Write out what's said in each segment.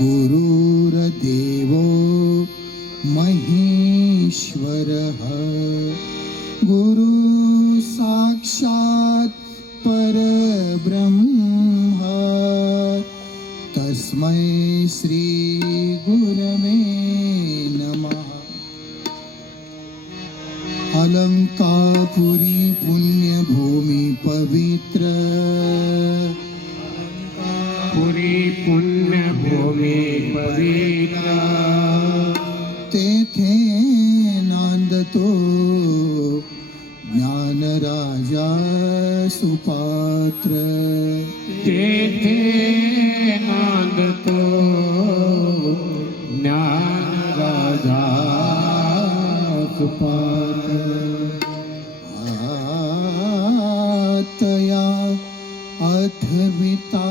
गुरुर्देवो महेश्वरः गुरु साक्षात् परब्रह्म तस्मै श्री गुरवे नमः। अलंकापुरी पुण्यभूमि पवित्र पुरी पुण्यभूमी पवित्र तेथे नांदतो ज्ञानराजा सुपात्र तेथे नांदतो ज्ञानराजा सुपात्र तया अथविता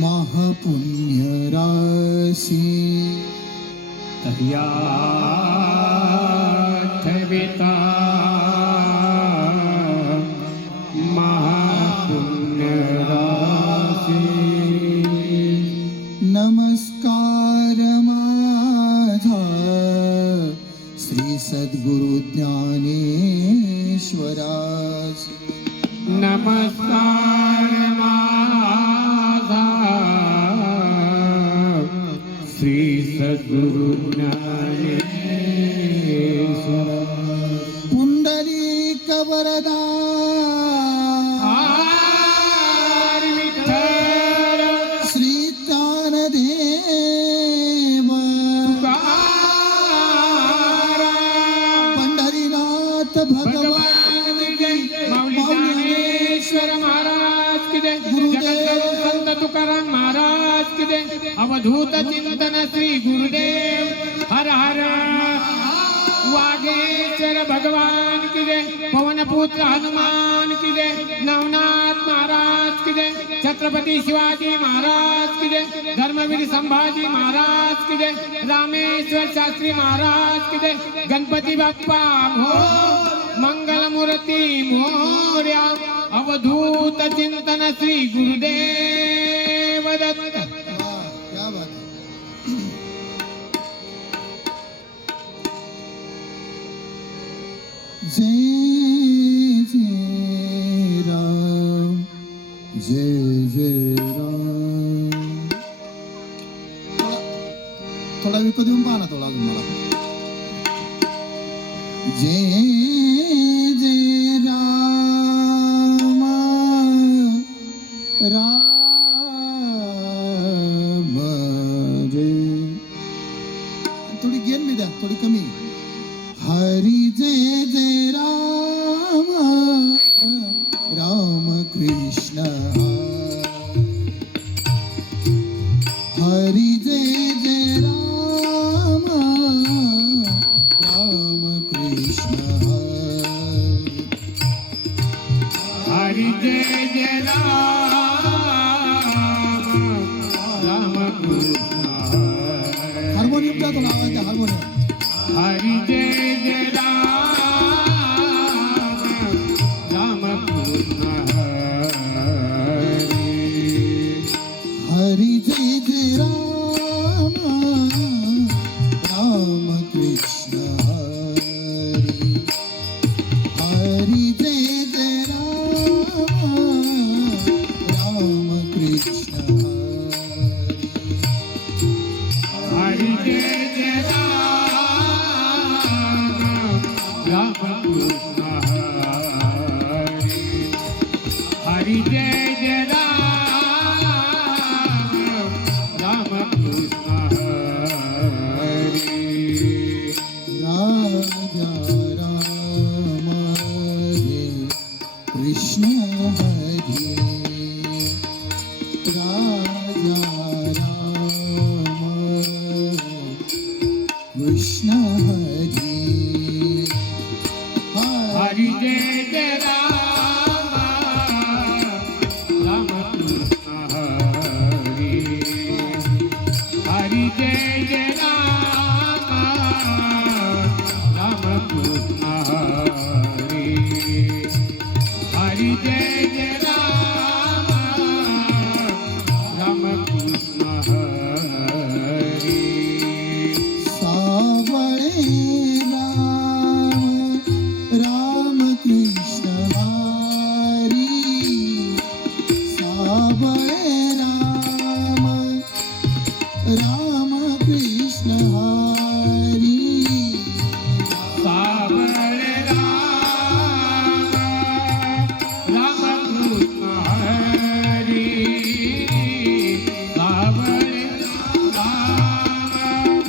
महापुण्य राशी तया ठविता महापुण्य राशी। नमस्कार माझा श्री सद्गुरु ज्ञानेश्वरास। नमस्कार माझा श्री सद्गुरु ज्ञानेश्वर। पुंडलिक वरदा विठ्ठल श्री ज्ञानदेव पंढरीनाथ भगवान माऊली ज्ञानेश्वर महाराज की जय। जगद्गुरु संत तुकाराम महाराज की जय। अवधूत चिंतन श्री गुरुदेव हर हर वागेश्वर भगवान की जय। पवनपुत्र हनुमान की जय। नवनाथ महाराज की जय। छत्रपती शिवाजी महाराज की जय। धर्मवीर संभाजी महाराज की जय। रामेश्वर शास्त्री महाराज की जय। गणपती बाप्पा मोर मंगलमूर्ती मोरया। अवधूत चिंतन श्री गुरुदेव दत्त। क्या बात है। जय जय राम जय जय राम। थोडा विकत देऊन पाहा ना थोडा अजून मला। जय जय राम राम जय। थोडी गेन मी द्या थोडी कमी। हरी जय जय राम राम कृष्ण हरी जय जय राम राम कृष्ण हरि जय जय राम राम कृष्ण। हार्मोनियम का तो आवाज द्या हार्मोनियम। हरि जय जय राम राम कृष्ण हरि जय जय राम राम कृष्ण हरि जय जय राम राम कृष्ण हरि जय जय राम कृष्ण हरि जय जय राम कृष्ण राजा राम हरे कृष्ण हरे राजा राम कृष्ण हरे हरि जय जय राम कृष्ण हरि हरि जय जय राम कृष्ण हरि हरि जय जय राम राम राम कृष्ण हरी सावळे राम राम कृष्ण हरी सावळे राम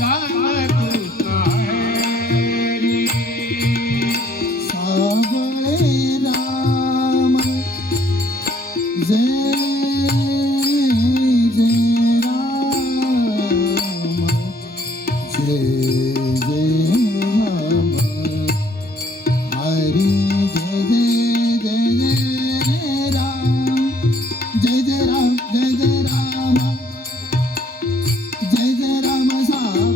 राम कृष्ण हरी सावळे राम जय जय राम जय जय राम हरी जय जय जय जय राम जय जय राम जय जय राम जय जय राम साव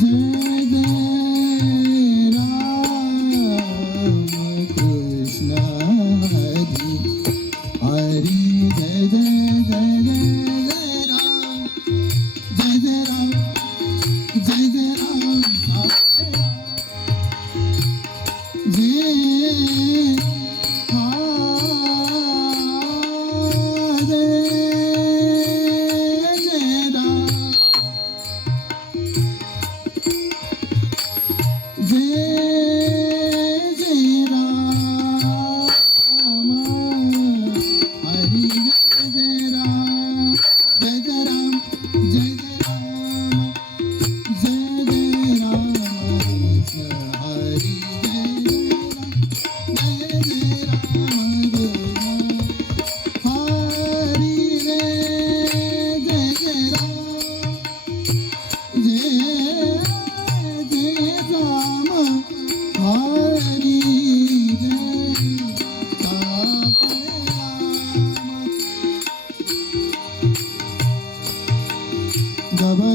जय जय राम कृष्ण हरी हरी जय जय जय जय जय राम जय जय राम जय जय राम जय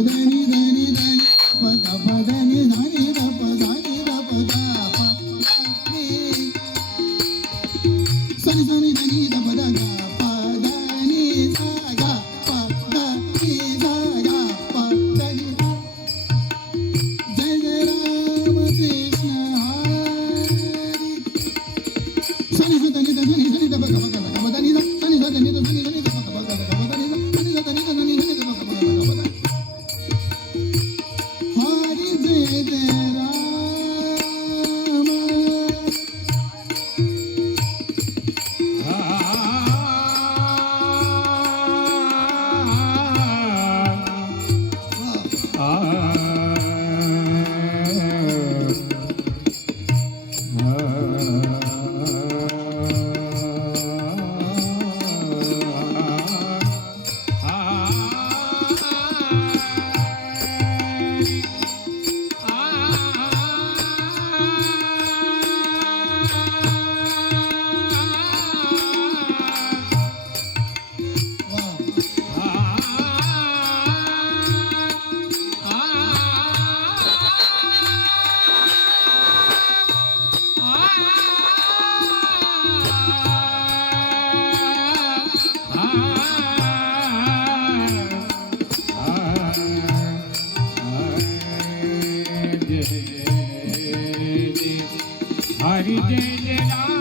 धनी धनी धनी दप धनी धनी दप धनी दप दप सनी सनी धनी दप द प धनी सा ग प धनी सा ग प धनी जय जय राम कृष्ण हरी सनी सा धनी धनी धनी दप ग प धनी सा सनी सा धनी धनी धनी दप ग प धनी सा सनी सा धनी धनी धनी दप ग प हरि जय जय राम हरि जय जय राम